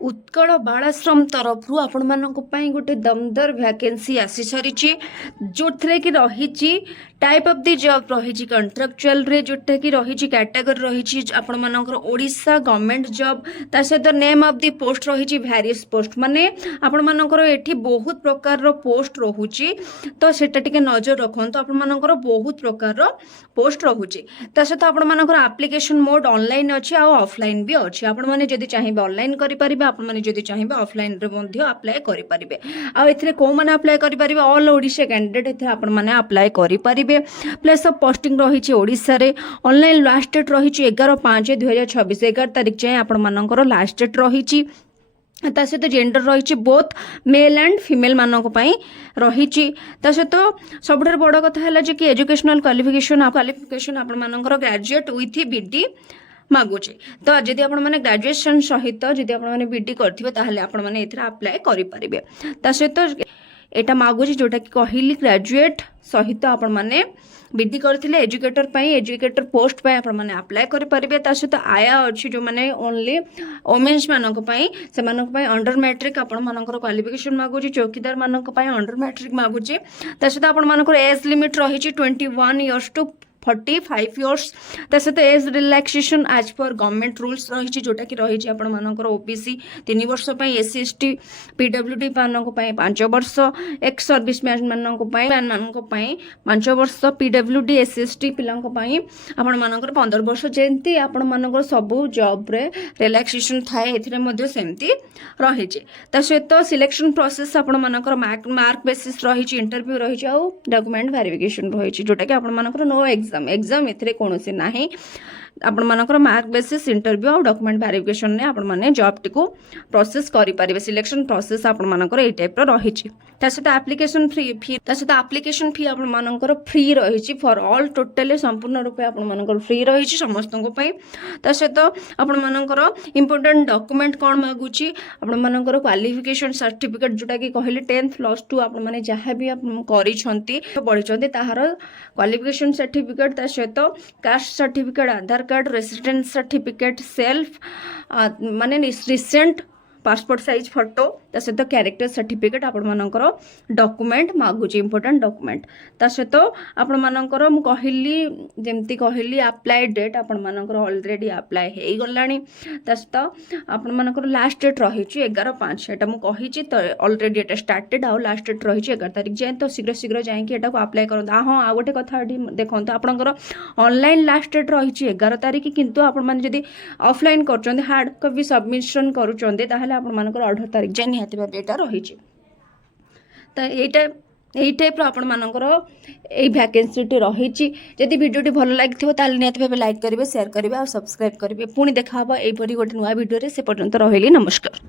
उत्कल बालाश्रम तरफ आपण मानक गोटे दमदर वैकेंसी आसी सारी जो कि रही टाइप ऑफ दी जॉब रही कंट्राक्चुअल रे जोटा कि रही कैटेगरी रही आपण मानकर ओडिशा गवर्नमेंट जॉब ता सहित नेम ऑफ दी पोस्ट रही वेरियस पोस्ट माने आपण मानकर एठी बहुत प्रकार रो पोस्ट रहुची तो सेटा टिके नजर रखंतु आपण मानकर बहुत प्रकार रो पोस्ट रहुची ता सहित आपण मानकर एप्लिकेशन मोड ऑनलाइन अछि आ ऑफलाइन भी अछि आपण माने जदी चाहिबे ऑनलाइन करि परिबे आपण माने जदी चाहिबे ऑफलाइन रे मध्ये अप्लाई करि परिबे आ एथिरे को माने अप्लाई करि परिबे ऑल ओडिशा कैंडिडेट एथिरे आपण माने अप्लाई करि परिबे प्लेस ऑफ पोस्टिंग रही ओडिशा रे ऑनलाइन लास्ट डेट रही 11/5/2026 11 तारिख जाए आपण मानकर लास्ट डेट रही ता सहित जेंडर रही बोथ मेल एंड फीमेल मानक रही सहित सब बड़ कथा है कि एजुकेशनल क्वालिफिकेशन आपण मानकर ग्रेजुएट विथ बीडी मागुचे तो जदि आपण माने ग्रेजुएशन सहित जदि आपण माने बीडी करथिबे ताहले आपण माने एथरा अप्लाई करि परिबे ता सहित एटा मागुची जोटा कि कहली ग्रेजुएट सहित आपण माने बीडी करथिले एजुकेटर पोस्ट पाए आपण माने अप्लाई करि परिबे ता सहित आया अछि जो माने ओनली वुमेन्स मानक पई से मानक पई अंडर मैट्रिक आपण मानकर क्वालिफिकेशन मागुची चौकीदार मानक पई अंडर मैट्रिक मागुची ता सहित आपण मानकर एज लिमिट रही 21 इयर्स टू 45 इयर्स सहित एज रिलैक्सेशन एज पर गवर्नमेंट रूल्स रही जोटा कि रही आपण मानकर ओबीसी 3 वर्ष एससी एसटी पीडब्ल्यूडी मानक 5 वर्ष एक्स सर्विस मैन मानक 5 वर्ष पीडब्ल्यूडी एससी एसटी पिलांक आपण मानकर 15 वर्ष जेंती आपण मानकर सबु जॉब रे रिलैक्सेशन थाए एथिरे मध्ये सेमती रही सहित सिलेक्शन प्रोसेस आपण मानकर मार्क बेसिस रही इंटरव्यू रही आ डॉक्यूमेंट वेरिफिकेशन रही जोटा कि आपण मानकर नो एग्जाम एथिरे कोनोसी नाही आपण मानकर मार्क बेसिस इंटरव्यू और डॉक्यूमेंट वेरिफिकेशन ने आपण माने जॉब टिको प्रोसेस करि परिबे सिलेक्शन प्रोसेस आपण मानकर ए टाइप रो रही सहित एप्लिकेशन फी सहित एप्लिकेशन फी आपण मानकर फ्री रही फॉर ऑल टोटली संपूर्ण रूपे आपण मानकर फ्री रही समस्त सहित आपण मानकर इंपोर्टेंट डॉक्यूमेंट कौन मागुची आपण मानकर क्वालिफिकेशन सर्टिफिकेट जोटा कि कहले 10th +2 आपण माने जहाँ भी करिसंती पढिसंती ताहार क्वालिफिकेशन सर्टिफिकेट सहित कास्ट सर्टिफिकेट आधार कार्ड रेसिडेंस सर्टिफिकेट सेल्फ माने रिसेंट पासपोर्ट साइज फोटो सहित कैरेक्टर सर्टिफिकेट आपण मानकर डॉक्यूमेंट मागुची इंपोर्टेंट डॉक्यूमेंट सहित आपण मानकर मु कहली जेमती कहली अप्लाई डेट आपण मानकर ऑलरेडी अप्लाई हे गलानी सहित आपण मानकर लास्ट डेट रही 11/5 एटा मु कहिची तो ऑलरेडी एटा स्टार्टेड आ लास्ट डेट रही 11 तारिख जाए तो शीघ्र शीघ्र जाए कि एटा को अप्लाई करंत हां आ गोटे कथा देखंत आपनकर ऑनलाइन लास्ट डेट रही 11 तारिख किंतु आपण माने जदी ऑफलाइन करचोंदे हार्ड कॉपी सबमिशन करूचोंदे ताहले आपण मानकर 18 तारिख जाए निहाती भाव डेटा रही यही टाइप आपण मानकर यही वैकेंसी रही जदि वीडियो भल लगी ताल निहाती भाव लाइक करेंगे शेयर करेंगे और सब्सक्राइब करेंगे पुणी देखा यहीपरी गोटे नुआ वीडियो से पर्यंत रही नमस्कार।